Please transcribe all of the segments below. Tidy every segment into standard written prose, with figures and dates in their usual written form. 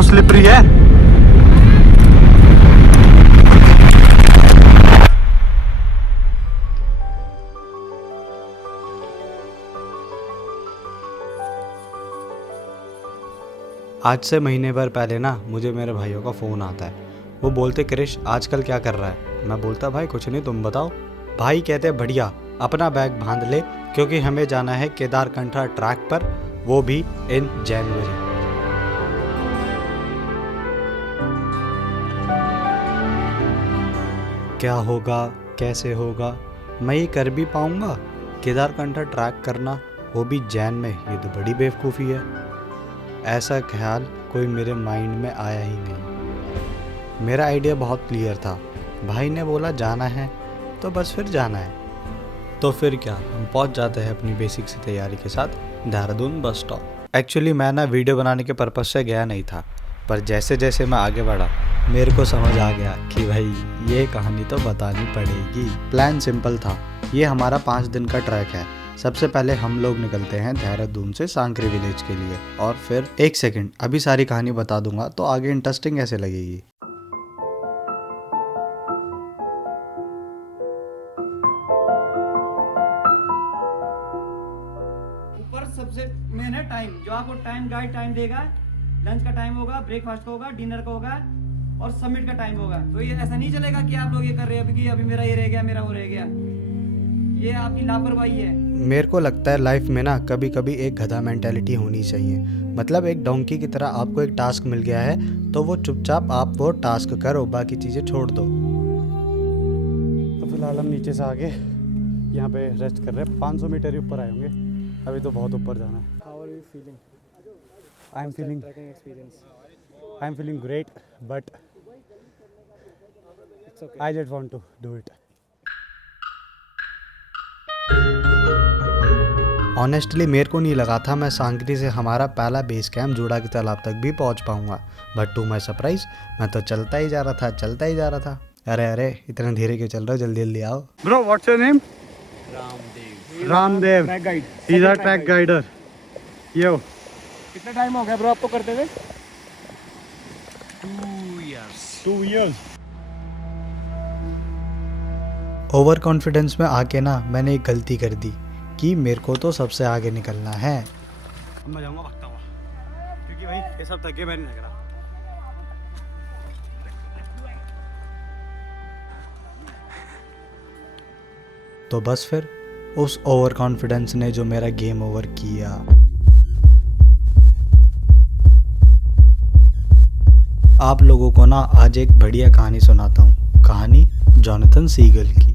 बहुत स्लिपरी है। आज से महीने भर पहले ना मुझे मेरे भाइयों का फ़ोन आता है। वो बोलते क्रिश आजकल क्या कर रहा है। मैं बोलता भाई कुछ नहीं, तुम बताओ। भाई कहते बढ़िया, अपना बैग बांध ले क्योंकि हमें जाना है केदारकंठा ट्रैक पर, वो भी इन जनवरी। क्या होगा, कैसे होगा, मैं ये कर भी पाऊँगा? केदारकंठा ट्रैक करना वो भी जैन में, ये तो बड़ी बेवकूफ़ी है। ऐसा ख्याल कोई मेरे माइंड में आया ही नहीं। मेरा आइडिया बहुत क्लियर था। भाई ने बोला जाना है तो बस फिर जाना है। तो फिर क्या, हम पहुंच जाते हैं अपनी बेसिक सी तैयारी के साथ देहरादून बस स्टॉप। एक्चुअली मैं ना वीडियो बनाने के पर्पज़ से गया नहीं था, पर जैसे जैसे मैं आगे बढ़ा मेरे को समझ आ गया कि भाई ये कहानी तो बतानी पड़ेगी। प्लान सिंपल था। ये हमारा 5 दिन का ट्रैक है। सबसे पहले हम लोग निकलते हैं देहरादून से सांकरी विलेज के लिए, और फिर एक सेकंड, अभी सारी कहानी बता दूंगा तो आगे इंटरेस्टिंग कैसे लगेगी। ऊपर सबसे मेन है टाइम, जो आपको टाइम गाइड टाइम देगा। लंच का टाइम होगा, ब्रेकफास्ट का होगा, डिनर का होगा और सबमिट का टाइम होगा। तो ये ऐसा नहीं चलेगा कि आप लोग ये कर रहे हैं अभी मेरा ये रह गया, मेरा वो रह गया। ये आपकी लापरवाही है। मेरे को लगता है लाइफ में ना कभी कभी एक गधा मेंटेलिटी होनी चाहिए। मतलब एक डोंकी की तरह आपको एक टास्क मिल गया है तो वो चुपचाप आप वो टास्क करो, बाकी चीज़ें छोड़ दो। तो फिलहाल हम नीचे से आगे यहाँ पे रेस्ट कर रहे हैं। 500 मीटर ही ऊपर आए होंगे, अभी तो बहुत ऊपर जाना है। How are you feeling? I am feeling trekking experience? I am feeling great, but it's okay. I just want to do it. Honestly मेरे को नहीं लगा था मैं सांकरी से हमारा पहला बेस कैंप जोड़ा के तालाब तक भी पहुंच पाऊंगा, बट टू माई सरप्राइज मैं तो चलता ही जा रहा था। अरे अरे इतना धीरे क्यों चल रहे हो, जल्दी जल्दी आओ। Bro what's your name? Ramdev. Track guide. He is a track guider. यो कितना टाइम हो गया ब्रो आपको करते हुए? 2 इयर्स। ओवर कॉन्फिडेंस में आके ना मैंने एक गलती कर दी कि मेरे को तो सबसे आगे निकलना है। अब मैं जाऊंगा भागता हुआ, क्योंकि भाई ये सब थके, मैं नहीं थक रहा। तो बस फिर उस ओवर कॉन्फिडेंस ने जो मेरा गेम ओवर किया। आप लोगों को ना आज एक बढ़िया कहानी सुनाता हूँ, कहानी जॉनथन सीगल की।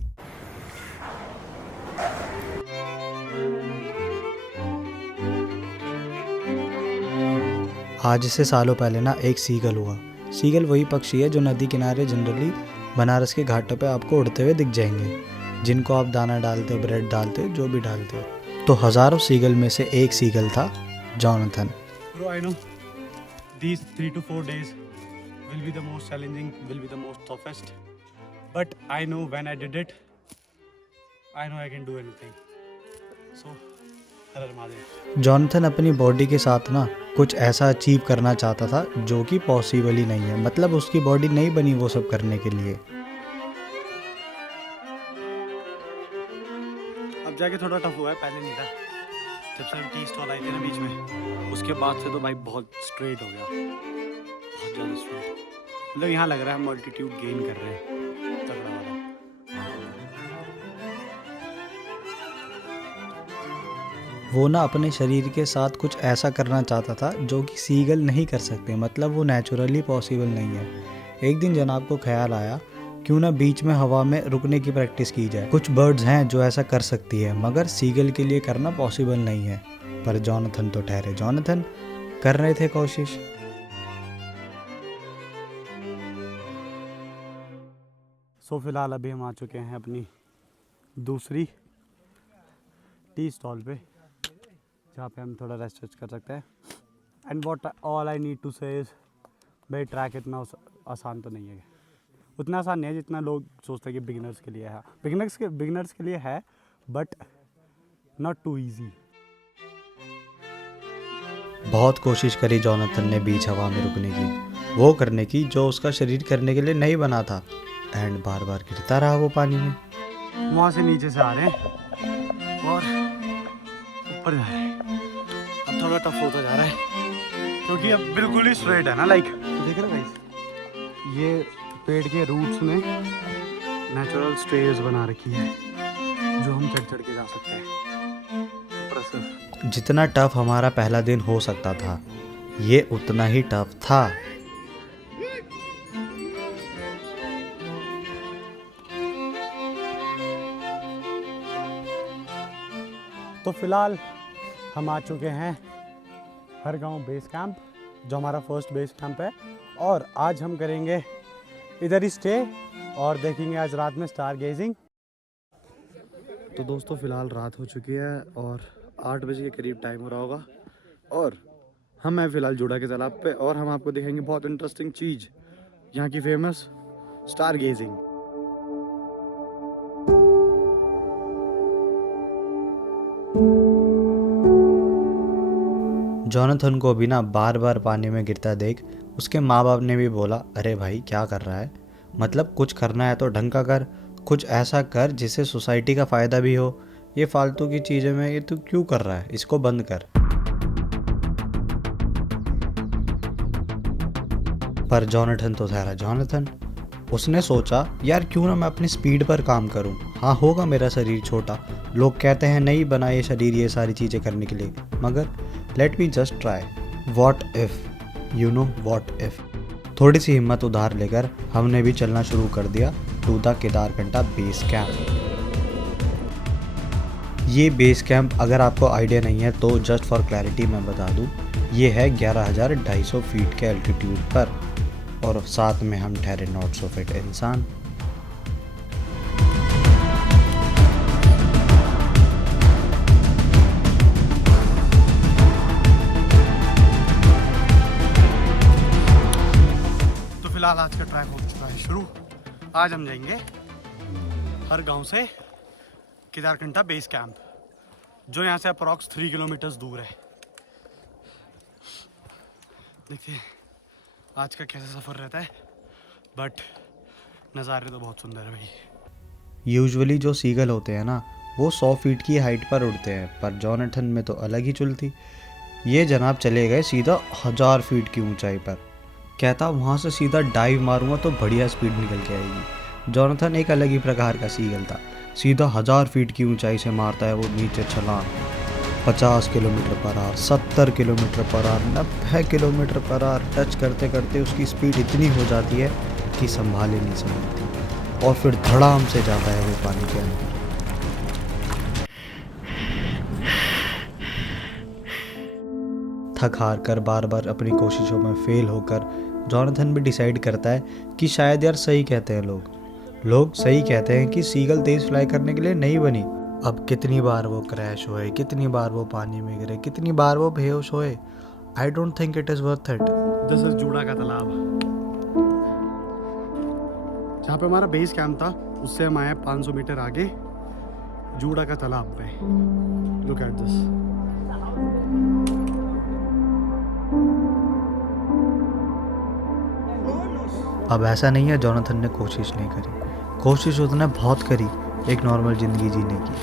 आज से सालों पहले ना एक सीगल हुआ। सीगल वही पक्षी है जो नदी किनारे जनरली बनारस के घाटों पे आपको उड़ते हुए दिख जाएंगे, जिनको आप दाना डालते हो, ब्रेड डालते हो, जो भी डालते हो। तो हज़ारों सीगल में से एक सीगल था Jonathan. Bro, I know these 3 to 4 days will be the most challenging, will be the most toughest. But I know when I did it, I know I can do anything. So, her her Mahadev. Jonathan अपनी body के साथ ना कुछ ऐसा achieve करना चाहता था जो कि पॉसिबल ही नहीं है। मतलब उसकी बॉडी नहीं बनी वो सब करने के लिए। अब जाके थोड़ा टफ हुआ है, पहले नहीं था। जब से हम टी स्टॉल आए थे ना बीच में, उसके बाद से तो भाई बहुत स्ट्रेट हो गया, बहुत ज़्यादा स्ट्रेट। मतलब यहाँ लग रहा है हम ऑल्टीट्यूड गेन कर रहे हैं, तगड़ा वाला। वो ना अपने शरीर के साथ कुछ ऐसा करना चाहता था जो कि सीगल नहीं कर सकते। मतलब वो नेचुरली पॉसिबल नहीं है। एक दिन जनाब को ख्याल आया क्यों ना बीच में हवा में रुकने की प्रैक्टिस की जाए। कुछ बर्ड्स हैं जो ऐसा कर सकती है, मगर सीगल के लिए करना पॉसिबल नहीं है। पर जॉनथन तो ठहरे जॉनथन, कर रहे थे कोशिश। सो फिलहाल अभी हम आ चुके हैं अपनी दूसरी टी स्टॉल पे, जहाँ पे हम थोड़ा रेस्ट कर सकते हैं। And what all I need to say is, भाई ट्रैक इतना आसान तो नहीं है, उतना आसान नहीं है जितना लोग सोचते हैं कि बिगिनर्स के लिए है। बिगिनर्स के लिए है, बट नॉट टू ईजी। बहुत कोशिश करी जोनाथन ने बीच हवा में रुकने की, वो करने की जो उसका शरीर करने के लिए नहीं बना था, एंड बार बार गिरता रहा वो पानी में। वहाँ से नीचे से आ रहे हैं और ऊपर जा रहे हैं। अब थोड़ा टफ होता जा रहा है क्योंकि अब बिल्कुल ही स्ट्रेट है ना, लाइक देख रहे गाइस, ये पेड़ के रूट्स में नेचुरल स्टेयर्स बना रखी है जो हम चढ़ चढ़ के जा सकते हैं। जितना टफ हमारा पहला दिन हो सकता था, ये उतना ही टफ था। तो फिलहाल हम आ चुके हैं हर गांव बेस कैंप, जो हमारा फर्स्ट बेस कैंप है, और आज हम करेंगे इधर ही स्टे और देखेंगे आज रात में स्टार गेजिंग। तो दोस्तों फिलहाल रात हो चुकी है और 8 बजे के करीब टाइम हो रहा होगा, और हम हैं फिलहाल जूड़ा के तालाब पे, और हम आपको दिखाएंगे बहुत इंटरेस्टिंग चीज़, यहाँ की फेमस स्टार गेजिंग। जोनाथन को भी ना बार बार पानी में गिरता देख उसके माँ बाप ने भी बोला, अरे भाई क्या कर रहा है, मतलब कुछ करना है तो ढंग का कर, कुछ ऐसा कर जिससे सोसाइटी का फ़ायदा भी हो, ये फालतू की चीज़ें में ये तू क्यों कर रहा है, इसको बंद कर। पर जोनाथन तो ठहरा जोनाथन, उसने सोचा यार क्यों ना मैं अपनी स्पीड पर काम करूं। हाँ होगा मेरा शरीर छोटा, लोग कहते हैं नहीं बना ये शरीर ये सारी चीज़ें करने के लिए, मगर let me just try, what if, you know what if. थोड़ी सी हिम्मत उधार लेकर हमने भी चलना शुरू कर दिया to the Kedarkantha base camp. ये बेस कैंप अगर आपको आइडिया नहीं है तो जस्ट फॉर क्लैरिटी मैं बता दूँ, ये है 11,250 फीट के एल्टीट्यूड पर, और साथ में हम ठहरे नॉट सो फिट इंसान। तो फिलहाल आज का ट्रैक हो चुका है शुरू। आज हम जाएंगे हर गांव से केदारकंठा बेस कैंप, जो यहाँ से अप्रॉक्स 3 किलोमीटर्स दूर है। देखिए आज का कैसा सफ़र रहता है, बट नज़ारे तो बहुत सुंदर है भाई। यूजुअली जो सीगल होते हैं ना वो 100 फीट की हाइट पर उड़ते हैं, पर जोनाथन में तो अलग ही चुल थी। ये जनाब चले गए सीधा 1000 फीट की ऊंचाई पर, कहता वहाँ से सीधा डाइव मारूंगा तो बढ़िया स्पीड निकल के आएगी। जोनाथन एक अलग ही प्रकार का सीगल था, सीधा 1000 फीट की ऊंचाई से मारता है वो नीचे छलांग, 50 kilometre per hour, 70 kilometre per hour, 90 kilometre per hour touch करते करते उसकी स्पीड इतनी हो जाती है कि संभाल ही नहीं सकती, और फिर धड़ाम से जाता है वो पानी के अंदर। थक हार कर बार बार अपनी कोशिशों में फेल होकर जोनाथन भी डिसाइड करता है कि शायद यार सही कहते हैं लोग सही कहते हैं कि सीगल तेज फ्लाई करने के लिए नहीं बनी। अब कितनी बार वो क्रैश होए, कितनी बार वो पानी में गिरे, कितनी बार वो बेहोश होए, I don't think it is worth it. This is जूड़ा का तालाब, जहाँ पे हमारा बेस कैंप था, उससे हम आए 500 मीटर आगे जूड़ा का तालाब पे। Look at this. अब ऐसा नहीं है जोनाथन ने कोशिश नहीं करी, कोशिश उसने बहुत करी एक नॉर्मल ज़िंदगी जीने की,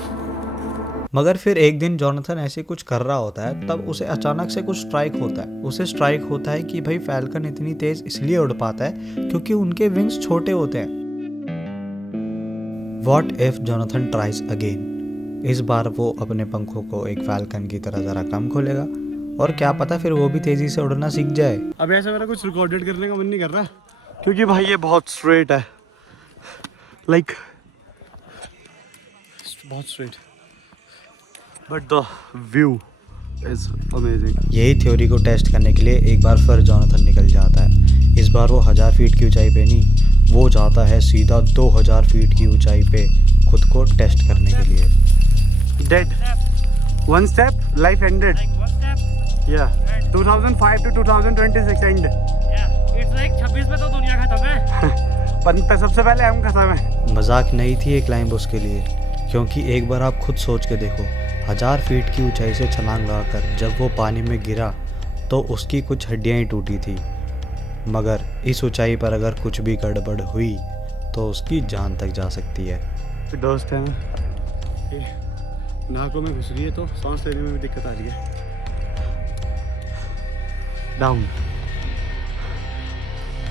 मगर फिर एक दिन जोनाथन ऐसे कुछ कर रहा होता है, तब उसे अचानक से कुछ स्ट्राइक होता है। उसे स्ट्राइक होता है कि भाई फैल्कन इतनी तेज इसलिए उड़ पाता है क्योंकि उनके विंग्स छोटे होते हैं। What if Jonathan tries again, इस बार वो अपने पंखों को एक फैल्कन की तरह ज़रा कम खोलेगा, और क्या पता फिर वो भी तेज़ी से उड़ना सीख जाए। अब ऐसा मेरा कुछ रिकॉर्डेड करने का मन नहीं कर रहा, क्योंकि भाई ये बहुत स्ट्रेट है, लाइक बहुत straight, but the view is amazing. यही थ्योरी को टेस्ट करने के लिए एक बार फिर जोनाथन निकल जाता है। इस बार वो 1000 फीट की ऊंचाई पे नहीं, वो जाता है सीधा 2000 फीट की ऊंचाई पे खुद को टेस्ट करने के लिए। Dead, one step life ended. या 2005 to 2026 एंड। इट्स लाइक 26 में तो दुनिया खत्म है। सबसे पहले हम खत्म है। मजाक नहीं थी ये क्लाइंब उसके लिए, क्योंकि एक बार आप खुद सोच के देखो, 1000 फीट की ऊंचाई से छलांग लगाकर जब वो पानी में गिरा तो उसकी कुछ हड्डियां ही टूटी थी, मगर इस ऊंचाई पर अगर कुछ भी गड़बड़ हुई तो उसकी जान तक जा सकती है। दोस्त हैं ये नाकों में घुस रही है तो सांस लेने में भी दिक्कत आ रही है। Down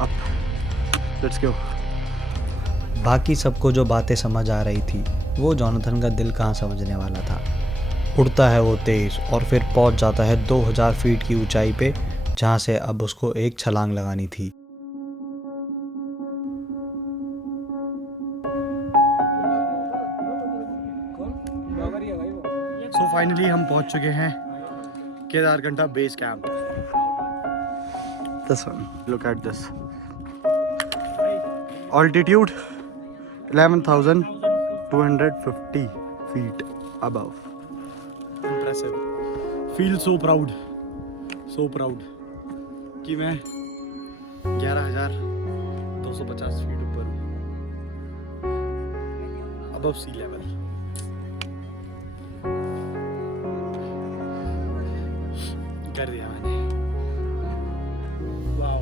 up, let's go. बाकी सबको जो बातें समझ आ रही थी वो जॉनथन का दिल कहाँ समझने वाला था। उड़ता है वो तेज़ और फिर पहुंच जाता है 2000 फीट की ऊंचाई पे, जहाँ से अब उसको एक छलांग लगानी थी। सो फाइनली हम पहुंच चुके हैं Kedarkantha base camp. This one, look at this. Altitude 11,250 feet above. Impressive. Feel so proud कि मैं 11,250 फीट ऊपर हूँ, above sea level. कर दिया मैंने। Wow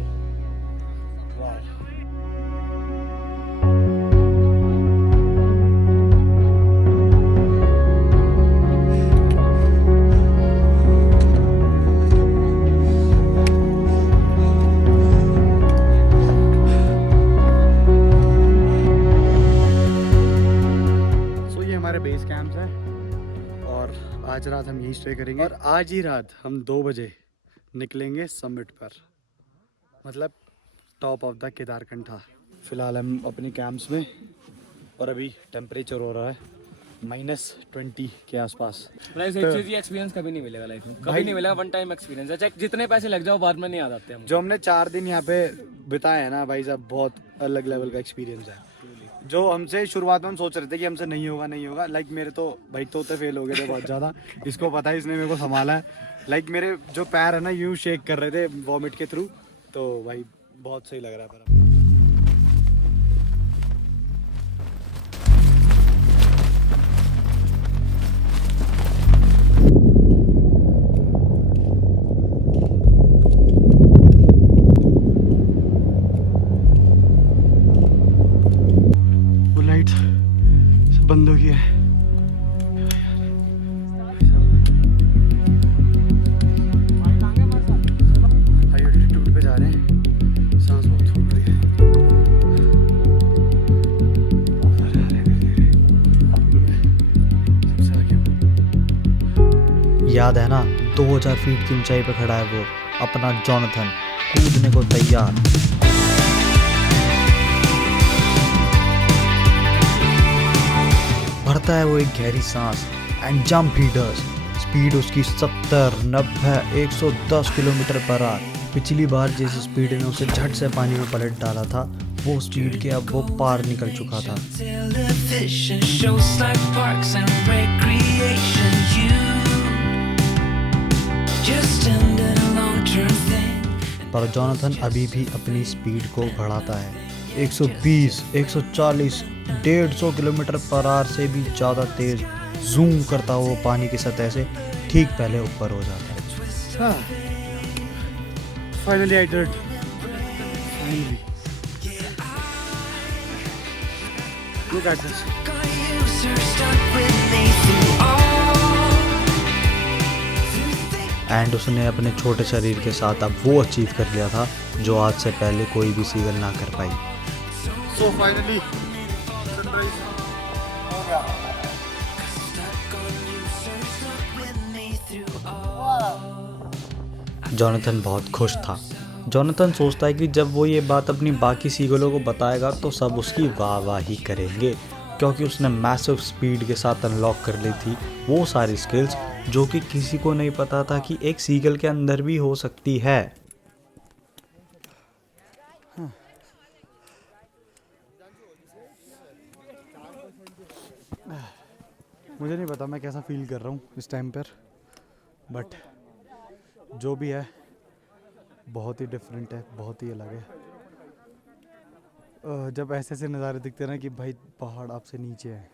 wow. हमारे बेस कैंप्स हैं और आज रात हम यहीं स्टे करेंगे और आज ही रात हम 2 बजे निकलेंगे समिट पर, मतलब टॉप ऑफ द केदारकंठा। फिलहाल हम अपने कैंप्स में और अभी टेम्परेचर हो रहा है -20 के आसपास। प्राइस एक चीज, ये एक्सपीरियंस कभी नहीं मिलेगा लाइफ में, कभी नहीं मिलेगा। वन टाइम एक्सपीरियंस है, चाहे जितने पैसे लग जाओ बाद में नहीं याद आते हम। जो हमने 4 दिन यहाँ पे बिताए हैं ना भाई साहब, बहुत अलग लेवल का एक्सपीरियंस है। जो हमसे शुरुआत में हम सोच रहे थे कि हमसे नहीं होगा, लाइक मेरे तो भाई तोते फेल हो गए थे बहुत ज़्यादा। इसको पता है, इसने मेरे को संभाला है। लाइक मेरे जो पैर है ना यूँ शेक कर रहे थे वॉमिट के थ्रू, तो भाई बहुत सही लग रहा है पर। बंद हो गया है। हाई एल्टीट्यूड पे जा रहे हैं, सांस बहुत फूल रही है। सबसे आगे याद है ना 2000 फीट की ऊंचाई पे खड़ा है वो अपना जॉनथन, कूदने को तैयार। भरता है वो एक गहरी सांस and jump he does. Speed उसकी 70, 90, 110 किलोमीटर पर आवर। पिछली बार जिस स्पीड ने उसे झट से पानी में पलट डाला था, वो स्पीड के अब वो पार निकल चुका था। पर जॉनथन अभी भी अपनी स्पीड को बढ़ाता है। 120, 140, 150 किलोमीटर पर आवर से भी ज़्यादा तेज जूम करता हुआ पानी की सतह से ठीक पहले ऊपर हो जाता है। Finally I did, finally. Look at this. And उसने अपने छोटे शरीर के साथ अब वो अचीव कर लिया था जो आज से पहले कोई भी सीगल ना कर पाई। So finally, जॉनथन बहुत खुश था। जॉनथन सोचता है कि जब वो ये बात अपनी बाकी सीगलों को बताएगा तो सब उसकी वाहवाही करेंगे, क्योंकि उसने मैसिव स्पीड के साथ अनलॉक कर ली थी वो सारी स्किल्स जो कि किसी को नहीं पता था कि एक सीगल के अंदर भी हो सकती है। मुझे नहीं पता मैं कैसा फील कर रहा हूँ इस टाइम पर, बट जो भी है बहुत ही डिफरेंट है, बहुत ही अलग है। जब ऐसे ऐसे नज़ारे दिखते हैं ना कि भाई पहाड़ आपसे नीचे है,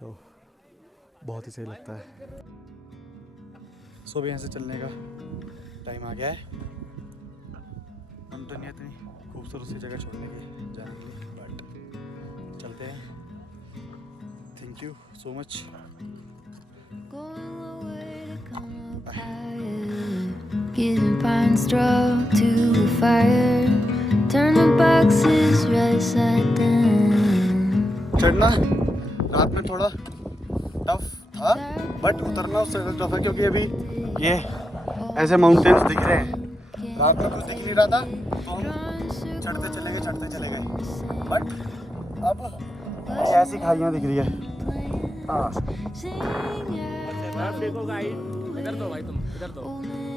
तो बहुत ही सही लगता है। सो भी यहाँ से चलने का टाइम आ गया है। मन तो नहीं है इतनी खूबसूरत सी जगह छोड़ने की जाने के लिए, बट चलते हैं। Thank you so much. Giving pine straw to the fire. Turn the boxes right side down. चढ़ना रात में थोड़ा टफ था, बट उतरना उससे ज़्यादा टफ है क्योंकि अभी ये ऐसे माउंटेन्स दिख रहे हैं। रात में कुछ दिख नहीं रहा था तो हम चढ़ते चले गए, बट अब ऐसी खाइयाँ दिख रही है। हाँ देखो गाइड, इधर दो भाई, तुम इधर दो,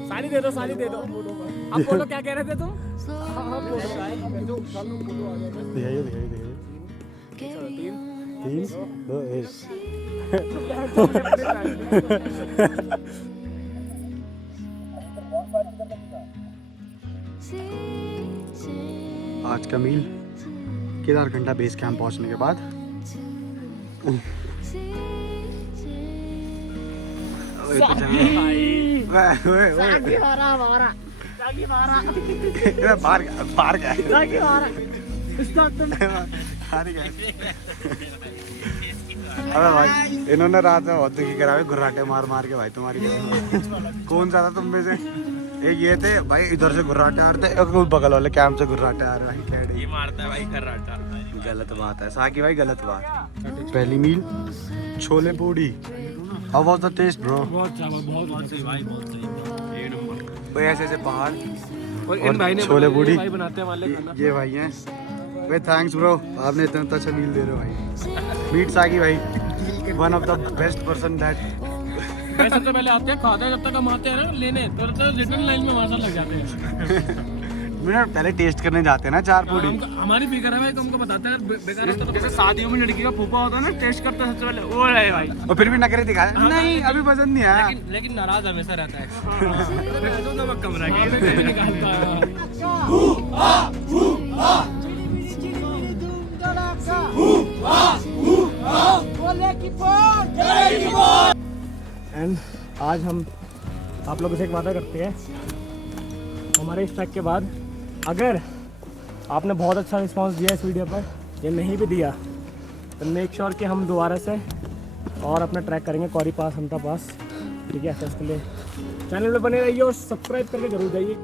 साड़ी दे दो, साड़ी दे दो। अब बोलो क्या कह रहे थे तुम? दिखाइए। 3 3 2 1। आज का मील केदारकंठा बेस कैंप पहुंचने के बाद अबे भाई इन्होंने रात में बहुत दुखी करा, घुर्राटे मार के भाई तुम्हारी कौन सा था तुम में से? एक ये थे भाई, इधर से घुर्राटे आ रहे थे, एक बगल वाले कैंप से घुर्राटे आ रहे भाई। ये मारता है भाई घुर्राटा, गलत बात है साकी भाई, गलत बात। पहली मील छोले पूड़ी। How was the taste bro? बहुत सही भाई, बहुत सही। भाई ऐसे बाहर और इन भाई ने छोले पूड़ी भाई बनाते हैं वाले खाना। ये भाई हैं भाई, थैंक्स ब्रो, आपने इतना अच्छा मील दे रहे हो भाई। मीट साकी भाई one of the best person that. भाई सबसे पहले आते हैं, खाते हैं, जब तक हम आते हैं ना लेने तो रिटर्न लाइन में वहां से लग जाते हैं। पहले टेस्ट करने जाते हैं ना 4 पूड़ी। हमारी फिक्र है भाई, तुमको बताते हैं बेकार है। तो जैसे शादियों में लड़की का फूफा होता है ना, टेस्ट करते हैं सबसे पहले वो रहे भाई, और फिर भी नखरे दिखाए, नहीं अभी पसंद नहीं आया। लेकिन नाराज हमेशा रहता है। तो नमक कम रहा है, निकालता है। एंड आज हम आप लोगों से एक वादा करते हैं, हमारे इस ट्रैक के बाद अगर आपने बहुत अच्छा रिस्पांस दिया इस वीडियो पर या नहीं भी दिया तो मेक श्योर कि हम दोबारा से और अपना ट्रैक करेंगे कौरी पास, हमटा पास। ठीक है, ऐसे उसके लिए चैनल में बने रहिए और सब्सक्राइब करके जरूर जाइए।